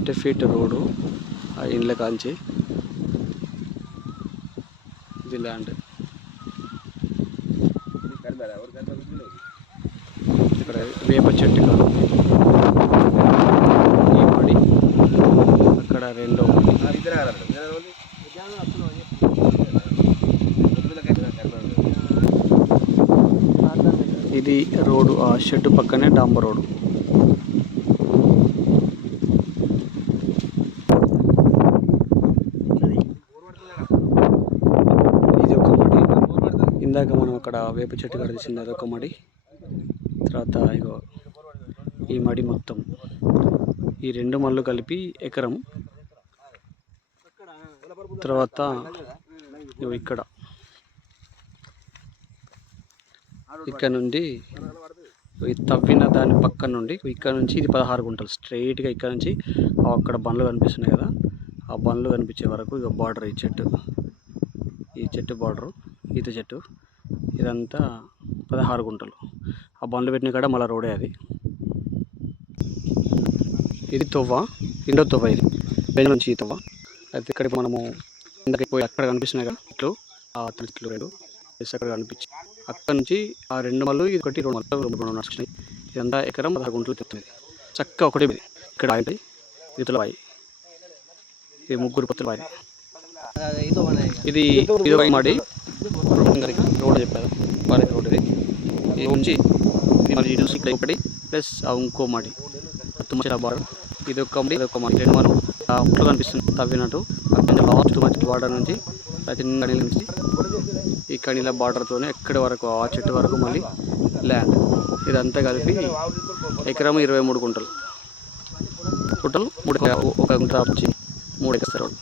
30 feet road ఆ ఇండ్ల కాంచి. ఇది ల్యాండ్. ఇక్కడ వేప చెట్టు కాదు, ఈ మడి అక్కడ రెండో ఇది రోడ్డు. ఆ షెడ్ పక్కనే డాంబర్ రోడ్డు. ఇది ఒక మడి. ఇందాక మనం అక్కడ వేప చెట్టు కాడ తీసింది అదొక మడి. తర్వాత ఇగో ఈ మడి మొత్తం ఈ రెండు మళ్ళు కలిపి ఎకరం. తర్వాత ఇక్కడ నుండి తవ్విన దాని పక్క నుండి ఇక్కడ నుంచి ఇది 16 గుంటలు స్ట్రైట్గా. ఇక్కడ నుంచి అక్కడ బండ్లు కనిపిస్తున్నాయి కదా, ఆ బండ్లు కనిపించే వరకు ఇక బార్డర్. ఈ చెట్టు బార్డరు, ఈత చెట్టు, ఇదంతా 16 గుంటలు. ఆ బండ్లు పెట్టిన కాడ మళ్ళీ రోడే అది. ఇది తొవ్వ, రెండో తొవ్వ. ఇది బెంజ్ నుంచి ఈ తొవ్వ. అయితే ఇక్కడికి మనము ఇందాక పోయి అక్కడ కనిపిస్తున్నాయి కదా ఇట్లు, ఆ చెట్లు రెండు అక్కడ కనిపించి అక్కడ నుంచి ఆ రెండు మళ్ళు ఇది ఒకటి రెండు మళ్ళు నడుస్తున్నాయి. ఇదంతా ఎకరం 16 గుంటలు తిరుగుతుంది. చక్కగా ఒకటి ఇక్కడ ఆగి ఇతల బాయి, ఇది ముగ్గురు పత్తుల బాయి. ఇది ఇదో మాడి రోడ్ చెప్పారు వారి రోడ్. ఇది ఉంచి మళ్ళీ ఇక్కడ ఒకటి ప్లస్ ఇంకో మాడి తుమ్మల బార్డర్. ఇది ఒక మాడి, ఇది ఒక మాడి. రెండు మనం ముట్లు కనిపిస్తుంది తవ్వినట్టు. అక్కడ లాస్ట్ తుమ్మల బార్డర్ నుంచి చిన్న కణీల నుంచి ఈ కణీల బార్డర్తోనే ఎక్కడి వరకు ఆ చెట్టు వరకు మళ్ళీ ల్యాండ్. ఇదంతా కలిపి ఎకరం 23 గుంటలు. టోటల్ 3 ఒక గుంట వచ్చి 3 ఎకరాలు.